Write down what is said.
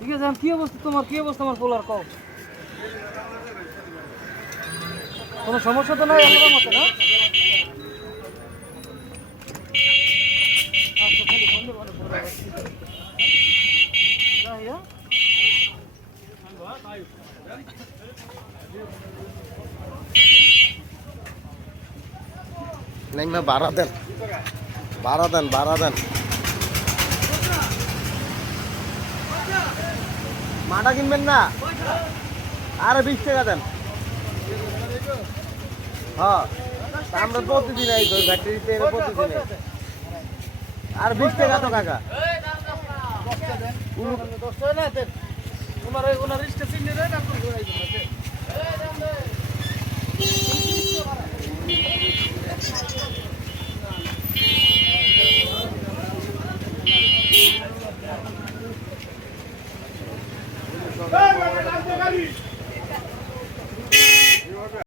ঠিক আছে, কি অবস্থা তোমার, কি অবস্থা আমার পোলার কও? কোনো সমস্যা তো নাই আল্লাহর মতে না? আচ্ছা খালি বন্ধ করে পড়বে। যাইয়া नहीं मैं 12 दिन 12 दिन 12 दिन মাটা কিনবেন না আরে 20 টাকা দেন। হ্যাঁ আমরা প্রতিদিন এই তো ব্যাটারিতে প্রতিদিন আর 20 টাকা তো কাকা ওনার স্টেশন নিয়ে দেন আপনি ঘুরাই দেন।